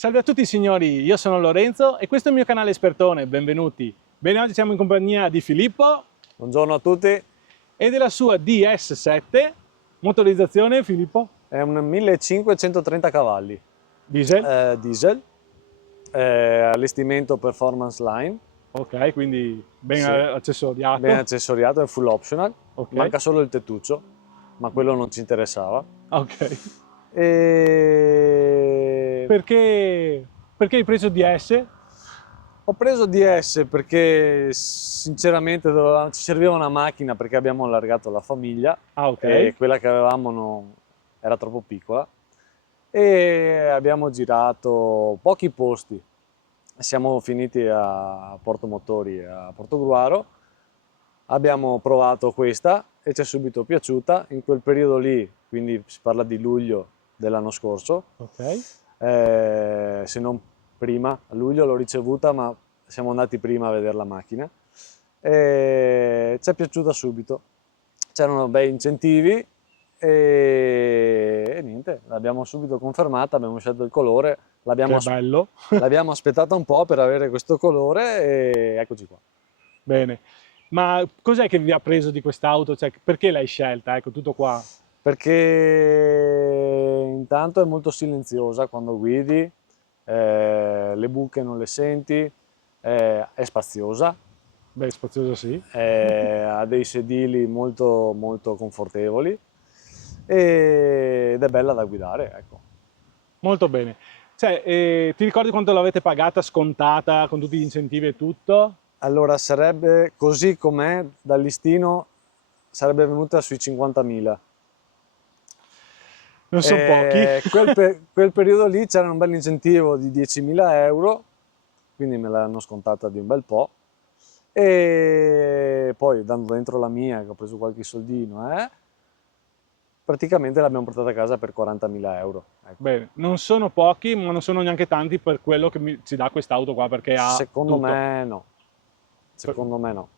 Salve a tutti signori, io sono Lorenzo e questo è il mio canale Espertone, benvenuti. Bene, oggi siamo in compagnia di Filippo. Buongiorno a tutti. E della sua DS7, motorizzazione Filippo? È un 1530 cavalli, Diesel? diesel, allestimento Performance Line, Ok, quindi ben sì, accessoriato. ben accessoriato, è full optional, Ok. manca solo il tettuccio, ma quello non ci interessava. Ok. E... Perché hai preso DS? Ho preso DS perché sinceramente ci serviva una macchina perché abbiamo allargato la famiglia Ah, ok. e quella che avevamo era troppo piccola e abbiamo girato pochi posti. Siamo finiti a Porto Motori e a Portogruaro, abbiamo provato questa e ci è subito piaciuta. In quel periodo lì, quindi si parla di luglio dell'anno scorso, Ok. se non prima, a luglio l'ho ricevuta, ma siamo andati prima a vedere la macchina e ci è piaciuta subito. C'erano bei incentivi e niente, l'abbiamo subito confermata, abbiamo scelto il colore, Che bello. l'abbiamo aspettata un po' per avere questo colore e eccoci qua. Bene. Ma cos'è che vi ha preso di quest'auto? Cioè, perché l'hai scelta? Ecco, tutto qua. Perché intanto è molto silenziosa quando guidi, le buche non le senti, è spaziosa, Beh, spazioso sì. ha dei sedili molto, molto confortevoli ed è bella da guidare, ecco. Molto bene. Cioè, ti ricordi quanto l'avete pagata scontata con tutti gli incentivi e tutto? Allora sarebbe, così com'è, dal listino, sarebbe venuta sui 50.000. Non sono pochi. Quel periodo lì c'era un bel incentivo di 10.000 euro, quindi me l'hanno scontata di un bel po'. E poi dando dentro la mia, che ho preso qualche soldino, praticamente l'abbiamo portata a casa per 40.000 euro. Ecco. Bene, non sono pochi, ma non sono neanche tanti per quello che ci dà quest'auto qua, perché ha Secondo tutto. me no. Secondo me no.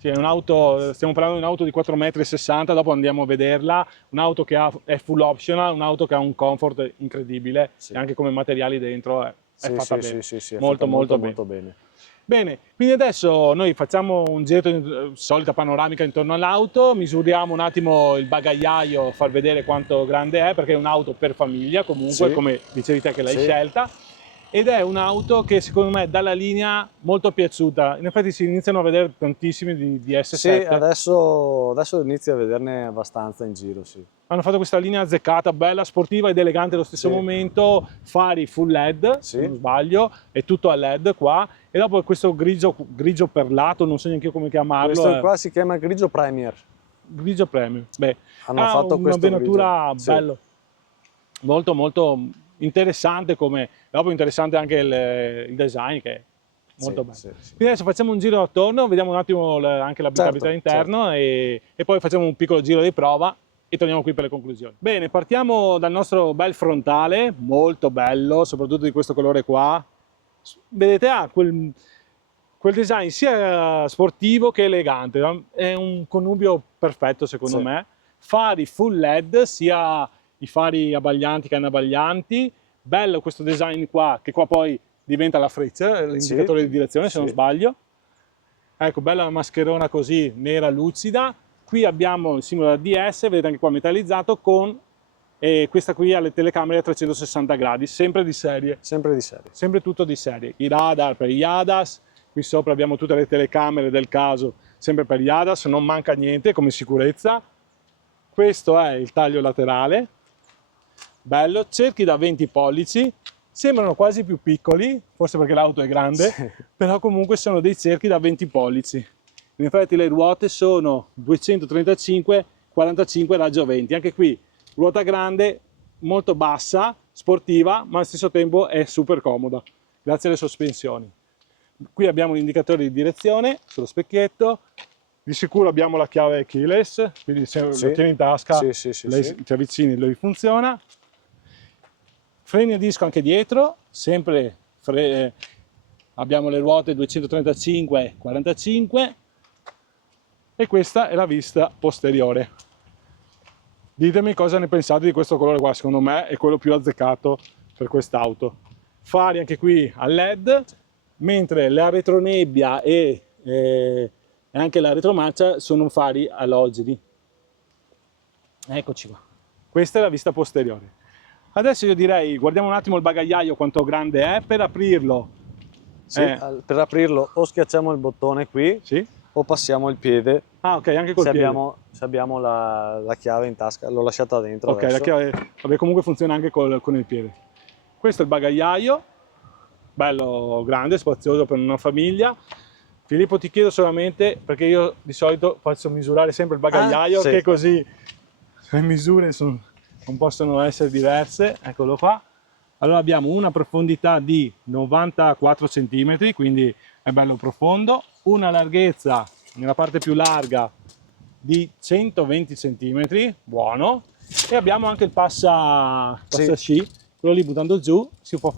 Sì, è un'auto, stiamo parlando di un'auto di 4,60 m, dopo andiamo a vederla, un'auto che è full optional, un'auto che ha un comfort incredibile Sì. e anche come materiali dentro è Sì, fatta sì, bene, sì, sì, è molto fatta molto molto, bene. molto bene. Bene, quindi adesso noi facciamo un giro, solita panoramica intorno all'auto, misuriamo un attimo il bagagliaio, far vedere quanto grande è, perché è un'auto per famiglia comunque, Sì, come dicevi te che l'hai sì. scelta, ed è un'auto che secondo me dalla linea molto piaciuta. In effetti si iniziano a vedere tantissimi di Sì, S7. adesso inizio a vederne abbastanza in giro, sì. Hanno fatto questa linea azzeccata, bella, sportiva ed elegante allo stesso Sì, momento, fari full LED, se sì. non sbaglio, è tutto a LED qua, e dopo questo grigio perlato, non so neanche io come chiamarlo, Questo è qua si chiama grigio Premier. grigio premium. Beh, Hanno ha fatto una questo grigio. venatura Sì, bello, molto molto interessante come, dopo interessante anche il design che è sì, molto bello. sì, sì. Quindi adesso facciamo un giro attorno, vediamo un attimo anche l'abitabilità Certo, certo. interno e poi facciamo un piccolo giro di prova e torniamo qui per le conclusioni. Bene, partiamo dal nostro bel frontale, molto bello, soprattutto di questo colore qua. Vedete, ha quel design sia sportivo che elegante, è un connubio perfetto secondo Sì, me. Fari full LED, sia i fari abbaglianti che anabbaglianti, bello questo design qua, che qua poi diventa la freccia, sì, l'indicatore di direzione se non sì, sbaglio. Ecco, bella mascherona così, nera lucida. Qui abbiamo il simbolo DS, vedete anche qua metallizzato, con questa qui ha le telecamere a 360 gradi, sempre di serie. sempre di serie. Sempre tutto di serie. I radar per gli ADAS, qui sopra abbiamo tutte le telecamere del caso, sempre per gli ADAS, non manca niente come sicurezza. Questo è il taglio laterale, bello, cerchi da 20 pollici, sembrano quasi più piccoli, forse perché l'auto è grande, Sì, però comunque sono dei cerchi da 20 pollici. In effetti le ruote sono 235, 45 raggio 20, anche qui ruota grande, molto bassa, sportiva, ma allo stesso tempo è super comoda, grazie alle sospensioni. Qui abbiamo l'indicatore di direzione sullo specchietto, di sicuro abbiamo la chiave keyless, quindi se lo sì, tieni in tasca, sì, sì, sì, lei sì. ti avvicini, lui funziona. Freni a disco anche dietro, sempre abbiamo le ruote 235 45 e questa è la vista posteriore. Ditemi cosa ne pensate di questo colore qua, secondo me è quello più azzeccato per quest'auto. fari anche qui a LED, mentre la retronebbia e anche la retromarcia sono fari alogeni. Eccoci qua. Questa è la vista posteriore. Adesso io direi, guardiamo un attimo il bagagliaio quanto grande è per aprirlo. Sì, per aprirlo o schiacciamo il bottone qui Sì? o passiamo il piede. Ah, ok, anche col Se piede. abbiamo la chiave in tasca, l'ho lasciata dentro Ok, adesso. la chiave, vabbè, comunque funziona anche con il piede. Questo è il bagagliaio, bello grande, spazioso per una famiglia. Filippo, ti chiedo solamente, perché io di solito faccio misurare sempre il bagagliaio, sì. che così le misure non possono essere diverse. Eccolo qua. Allora abbiamo una profondità di 94 cm, quindi è bello profondo, una larghezza nella parte più larga di 120 cm, buono, e abbiamo anche il passa sci, quello lì buttando giù si può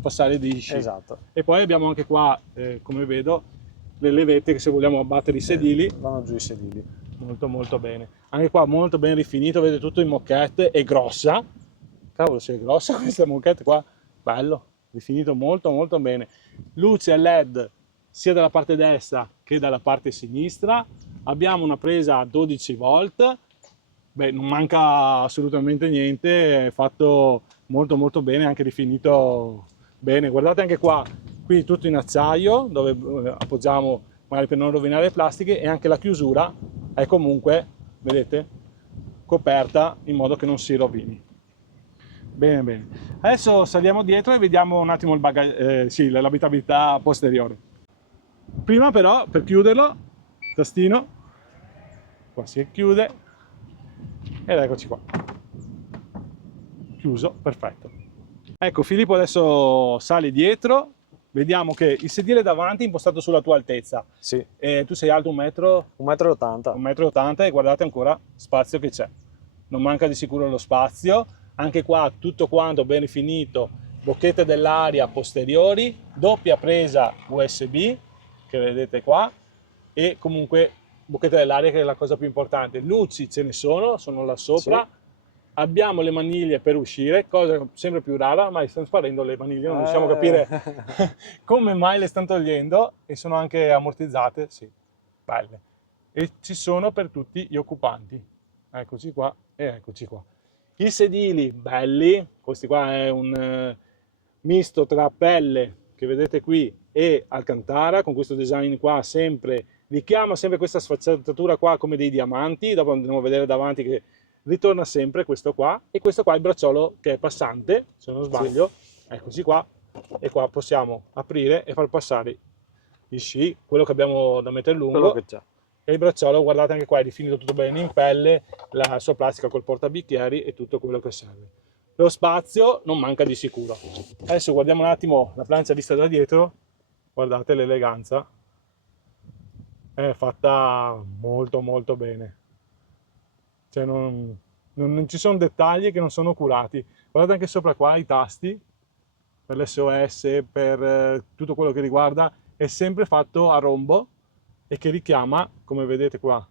passare di sci. Esatto. E poi abbiamo anche qua, come vedo, le levette che se vogliamo abbattere i sedili, vanno giù i sedili. molto molto bene. Anche qua molto ben rifinito, vedete tutto in moquette, è grossa. Cavolo, se è grossa questa moquette qua, bello, rifinito molto molto bene. Luce LED sia dalla parte destra che dalla parte sinistra. Abbiamo una presa a 12 volt, beh, non manca assolutamente niente, è fatto molto molto bene, anche rifinito bene. Guardate anche qua, qui tutto in acciaio, dove appoggiamo magari per non rovinare le plastiche, e anche la chiusura è comunque, vedete, coperta in modo che non si rovini. Bene, bene. Adesso saliamo dietro e vediamo un attimo sì, l'abitabilità posteriore. Prima però, per chiuderlo, tastino, qua si chiude, ed eccoci qua. Chiuso, perfetto. Ecco, Filippo adesso sali dietro, vediamo che il sedile davanti è impostato sulla tua altezza. Sì. Tu sei alto 1,80 m. 1,80 m e guardate ancora spazio che c'è. Non manca di sicuro lo spazio. Anche qua tutto quanto ben rifinito, bocchette dell'aria posteriori, doppia presa USB che vedete qua, e comunque bocchette dell'aria che è la cosa più importante. Luci ce ne sono là sopra. Sì. Abbiamo le maniglie per uscire, cosa sempre più rara, ma stanno sparendo le maniglie, non riusciamo a capire come mai le stanno togliendo, e sono anche ammortizzate, sì, belle. E ci sono per tutti gli occupanti. Eccoci qua e eccoci qua. I sedili belli, questi qua è un misto tra pelle che vedete qui e alcantara, con questo design qua sempre, richiama sempre questa sfaccettatura qua come dei diamanti, dopo andremo a vedere davanti che ritorna sempre questo qua, e questo qua è il bracciolo che è passante, se non sbaglio, sì. Eccoci qua, e qua possiamo aprire e far passare il sci, quello che abbiamo da mettere lungo, quello che c'è. E il bracciolo, guardate anche qua, è rifinito tutto bene in pelle, la sua plastica col portabicchieri e tutto quello che serve. Lo spazio non manca di sicuro. Adesso guardiamo un attimo la plancia vista da dietro, guardate l'eleganza, è fatta molto molto bene. Cioè non ci sono dettagli che non sono curati. Guardate anche sopra qua i tasti per l'SOS, per tutto quello che riguarda, è sempre fatto a rombo e che richiama, come vedete qua,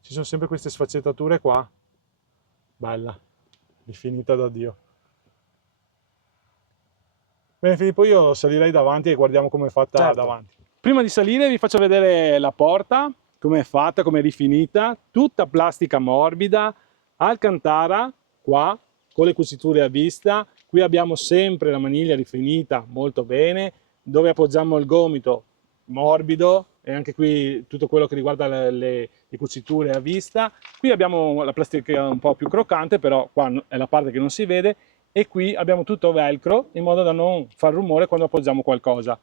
ci sono sempre queste sfaccettature qua, bella, rifinita da Dio. Bene Filippo, io salirei davanti e guardiamo come è fatta davanti. Prima di salire vi faccio vedere la porta, come è fatta, come è rifinita, tutta plastica morbida, alcantara qua, con le cuciture a vista. Qui abbiamo sempre la maniglia rifinita molto bene, dove appoggiamo il gomito morbido, e anche qui tutto quello che riguarda le cuciture a vista. Qui abbiamo la plastica un po' più croccante, però qua è la parte che non si vede, e qui abbiamo tutto velcro in modo da non far rumore quando appoggiamo qualcosa.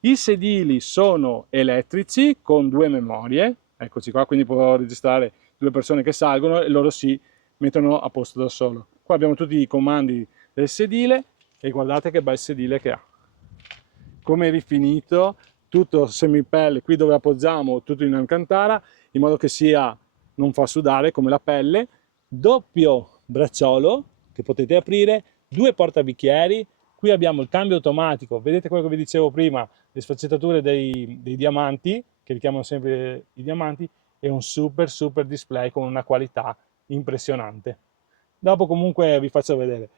I sedili sono elettrici con 2 memorie, eccoci qua, quindi può registrare 2 persone che salgono e loro si mettono a posto da solo. Qua abbiamo tutti i comandi del sedile e guardate che bel sedile che ha. Come è rifinito, tutto semipelle, qui dove appoggiamo tutto in alcantara, in modo che sia, non fa sudare come la pelle, doppio bracciolo che potete aprire, 2 portabicchieri, qui abbiamo il cambio automatico, vedete quello che vi dicevo prima, le sfaccettature dei diamanti, che richiamano sempre i diamanti, e un super display con una qualità impressionante. Dopo comunque vi faccio vedere.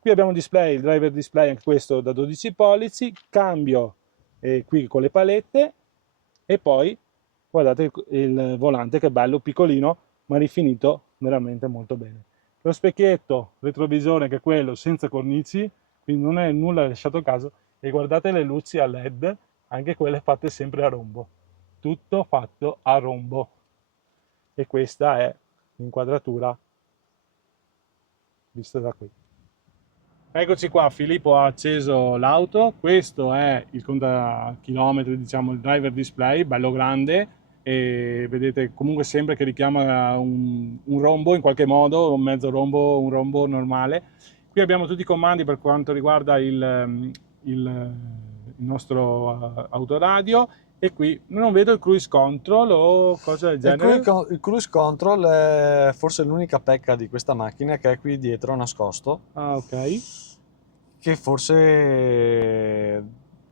Qui abbiamo il driver display, anche questo da 12 pollici, cambio qui con le palette, e poi guardate il volante che bello, piccolino, ma rifinito veramente molto bene. Lo specchietto retrovisore, anche quello senza cornici, quindi non è nulla lasciato a caso, e guardate le luci a LED, anche quelle fatte sempre a rombo, tutto fatto a rombo, e questa è l'inquadratura vista da qui. Eccoci qua, Filippo ha acceso l'auto, questo è il contachilometri, diciamo il driver display, bello grande, e vedete comunque sempre che richiama un rombo in qualche modo, un mezzo rombo, un rombo normale. Qui abbiamo tutti i comandi per quanto riguarda il nostro autoradio, e qui non vedo il cruise control o cose del genere. Il cruise control è forse l'unica pecca di questa macchina, che è qui dietro nascosto, Ah, ok. che forse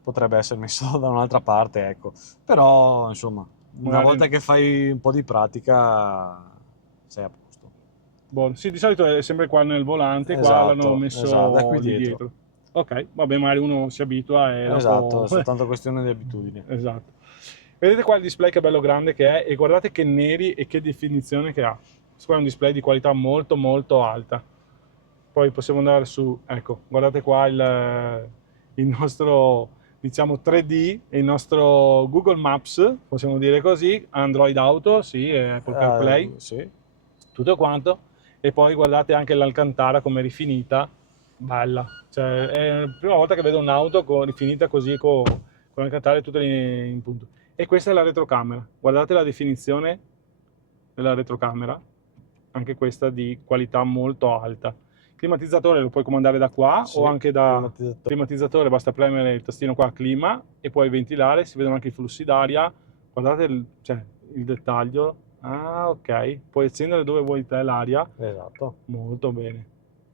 potrebbe essere messo da un'altra parte, ecco. Però insomma, una Magari- volta che fai un po' di pratica sei a posto. Boh, sì, di solito è sempre qua nel volante, qua l'hanno messo esatto, è qui lì dietro. dietro. Ok, vabbè, magari uno si abitua e Esatto, dopo... è soltanto questione di abitudine. Esatto. Vedete qua il display che bello grande che è, e guardate che neri e che definizione che ha. Questo qua è un display di qualità molto molto alta. Poi possiamo andare su, ecco, guardate qua il nostro, diciamo, 3D, il nostro Google Maps, possiamo dire così, Android Auto, sì, e Apple CarPlay, Sì. tutto quanto. E poi guardate anche l'Alcantara come rifinita, bella. Cioè, è la prima volta che vedo un'auto rifinita così con l'Alcantara tutte in punto. E questa è la retrocamera. Guardate la definizione della retrocamera, anche questa di qualità molto alta. Il climatizzatore lo puoi comandare da qua, Sì, o anche da climatizzatore. basta premere il tastino qua, clima, e puoi ventilare, si vedono anche i flussi d'aria. Guardate il dettaglio. Ah, ok. Puoi accendere dove vuoi te l'aria. Esatto. Molto bene.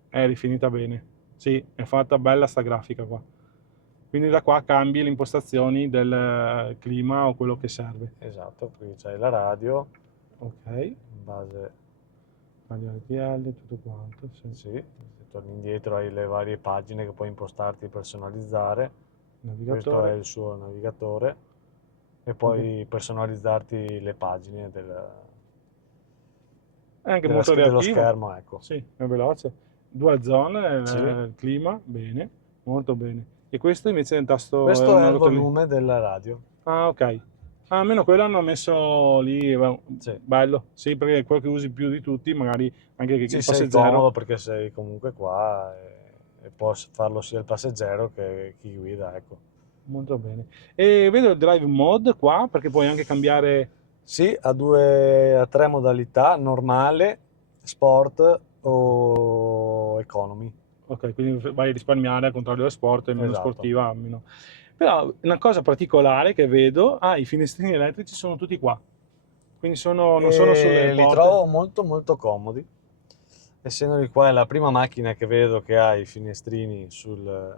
È rifinita bene. Sì, è fatta bella sta grafica qua. Quindi da qua cambi le impostazioni del clima o quello che serve. Esatto, qui c'hai la radio, Ok. in base, Radio RTL, tutto quanto. Sì. sì, se torni indietro hai le varie pagine che puoi impostarti e personalizzare. Questo è Navigatore. il suo navigatore, e puoi personalizzarti le pagine È anche molto dello reattivo. schermo, ecco. Sì, è veloce. Dual zone, Sì. il clima, bene, molto bene. E questo invece è il tasto... Questo è una il rotellina. volume della radio. Ah, ok. Ah, almeno quello hanno messo lì, Sì. bello. Sì, perché è quello che usi più di tutti, magari anche che Sì, il sei passeggero. comodo perché sei comunque qua, e può farlo sia il passeggero che chi guida, ecco. Molto bene. E vedo il drive mode qua, perché puoi anche cambiare... Sì, ha tre modalità: normale, sport o economy. Ok, quindi vai a risparmiare al contrario dello sport, è meno Esatto. sportiva, meno... Però una cosa particolare che vedo, i finestrini elettrici sono tutti qua. Quindi non sono sulle Li porte. trovo molto molto comodi, essendo di qua è la prima macchina che vedo che ha i finestrini sulla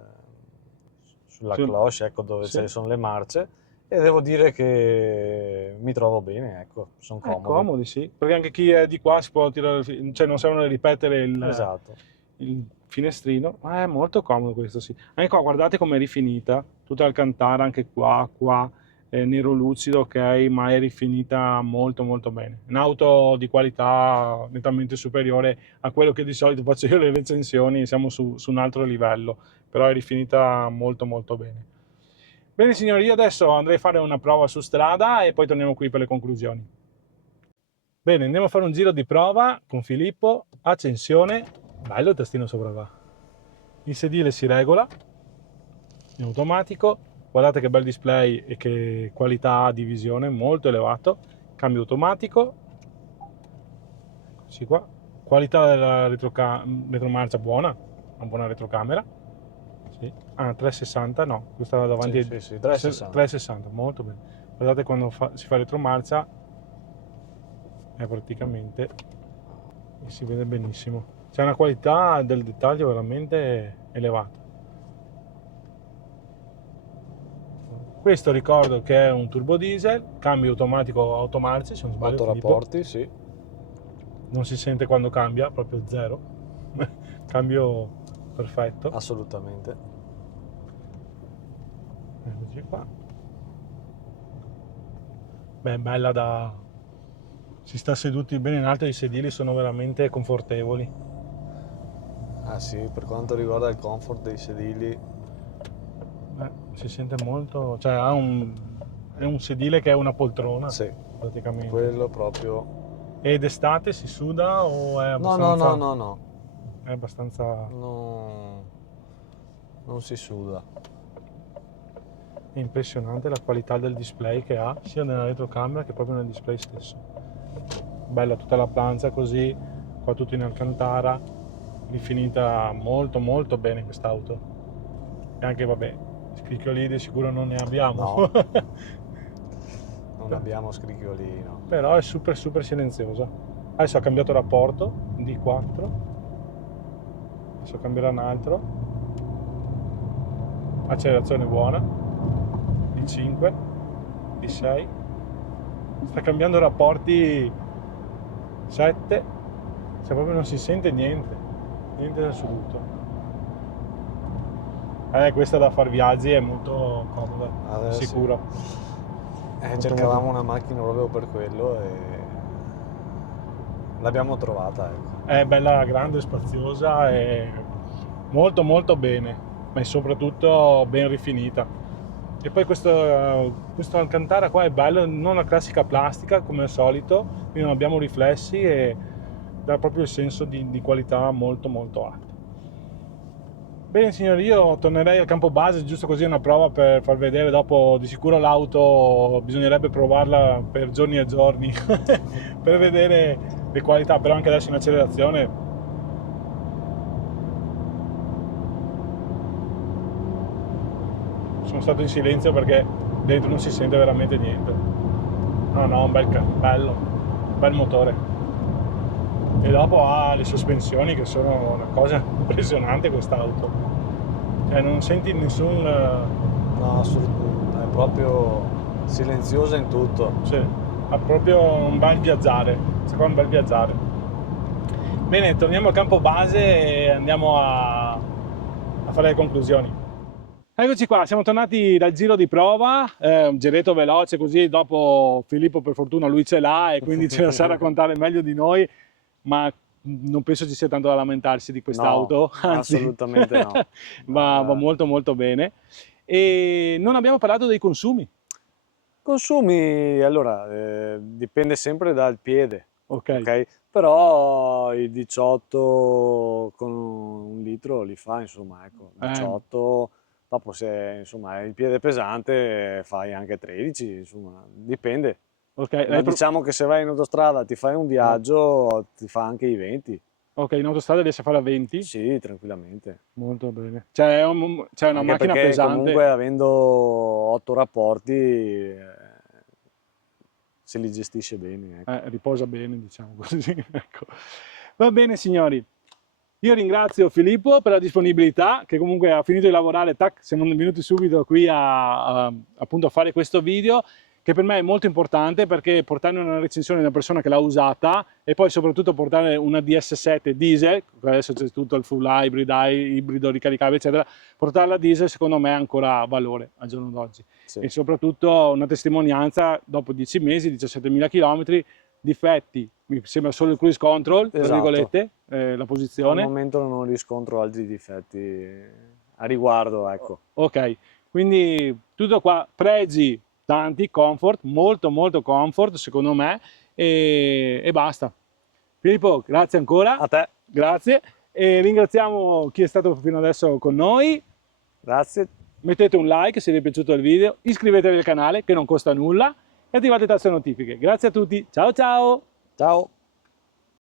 cloche, ecco, dove Sì. ci sono le marce, e devo dire che mi trovo bene, ecco, sono comodi. Comodi, sì. Perché anche chi è di qua si può tirare, cioè non servono ripetere Esatto. il finestrino, ma è molto comodo questo, sì. Anche qua guardate com'è rifinita, tutta Alcantara, anche qua, nero lucido, ok, ma è rifinita molto molto bene. Un'auto di qualità nettamente superiore a quello che di solito faccio io le recensioni, siamo su un altro livello, però è rifinita molto molto bene. Bene signori, io adesso andrei a fare una prova su strada e poi torniamo qui per le conclusioni. Bene, andiamo a fare un giro di prova con Filippo, accensione, bello il tastino sopra qua. Il sedile si regola in automatico, guardate che bel display e che qualità di visione, molto elevato, cambio automatico, eccoci qua, qualità della retromarcia buona, una buona retrocamera, sì. 360, no, questa davanti Sì, è sì, 360. 360, molto bene. Guardate quando si fa retromarcia, è praticamente, e si vede benissimo. C'è una qualità del dettaglio veramente elevata. Questo ricordo che è un turbo diesel, cambio automatico automarcia, se non sbaglio, 8 Filippo. rapporti, sì. Non si sente quando cambia, proprio zero. Cambio perfetto. assolutamente. Eccoci qua. Beh, è bella da... si sta seduti bene in alto, i sedili sono veramente confortevoli. Ah sì, per quanto riguarda il comfort dei sedili, Si sente molto, cioè è un sedile che è una poltrona, sì, praticamente. quello proprio... Ed d'estate si suda o è No, no, abbastanza... no, no, no, È abbastanza... non si suda. È impressionante la qualità del display che ha, sia nella retrocamera che proprio nel display stesso. Bella tutta la planza così, qua tutto in alcantara, rifinita molto molto bene quest'auto. E anche vabbè, scricchioli di sicuro non ne abbiamo. No. Non abbiamo scricchioli, no. Però è super super silenziosa. Adesso ha cambiato rapporto, D4, adesso cambierà un altro, accelerazione buona, D5, D6, sta cambiando rapporti 7, cioè proprio non si sente niente, niente in assoluto. Questa da far viaggi è molto comoda, Sì. sicuro. Cercavamo una macchina proprio per quello e l'abbiamo trovata, ecco. È bella, grande, spaziosa e molto molto bene, ma è soprattutto ben rifinita. E poi questo Alcantara qua è bello, non la classica plastica come al solito, quindi non abbiamo riflessi e dà proprio il senso di qualità molto molto alto. Bene signori, io tornerei al campo base, giusto così una prova per far vedere, dopo di sicuro l'auto bisognerebbe provarla per giorni e giorni per vedere le qualità, però anche adesso in accelerazione sono stato in silenzio perché dentro non si sente veramente niente. No, un bel motore. E dopo ha le sospensioni che sono una cosa impressionante quest'auto, cioè non senti nessun... No, è proprio silenziosa in tutto. Cioè, ha proprio un bel viaggiare, secondo un bel viaggiare. Bene, torniamo al campo base e andiamo a fare le conclusioni. Eccoci qua, siamo tornati dal giro di prova, un giretto veloce così, dopo Filippo per fortuna lui ce l'ha e quindi ce la sa raccontare meglio di noi, ma non penso ci sia tanto da lamentarsi di quest'auto, No, anzi assolutamente no. va molto molto bene. E non abbiamo parlato dei consumi. Consumi, allora, dipende sempre dal piede, Ok. Però i 18 con un litro li fa, insomma, ecco, 18, dopo se insomma il piede è pesante fai anche 13, insomma, dipende. Ok, Ma diciamo che se vai in autostrada ti fai un viaggio, ti fa anche i 20. Ok, in autostrada riesce a fare a 20? Sì, tranquillamente. Molto bene. Cioè è una Anche macchina perché pesante. comunque avendo 8 rapporti se li gestisce bene. Ecco. Riposa bene, diciamo così. Ecco. Va bene signori, io ringrazio Filippo per la disponibilità, che comunque ha finito di lavorare, tac, siamo venuti subito qui appunto a fare questo video, che per me è molto importante perché portare una recensione di una persona che l'ha usata e poi soprattutto portare una DS7 diesel, adesso c'è tutto il full hybrid, ibrido ricaricabile eccetera, portarla diesel secondo me ha ancora valore al giorno d'oggi. Sì. E soprattutto una testimonianza dopo 10 mesi, 17.000 km, difetti, mi sembra solo il cruise control, tra virgolette, la posizione. Al momento non riscontro altri difetti a riguardo, ecco. Ok, quindi tutto qua, pregi tanti, comfort, molto molto comfort secondo me e basta. Filippo, grazie ancora. A te. Grazie e ringraziamo chi è stato fino adesso con noi. Grazie. Mettete un like se vi è piaciuto il video, iscrivetevi al canale che non costa nulla e attivate le notifiche. Grazie a tutti, ciao ciao! Ciao!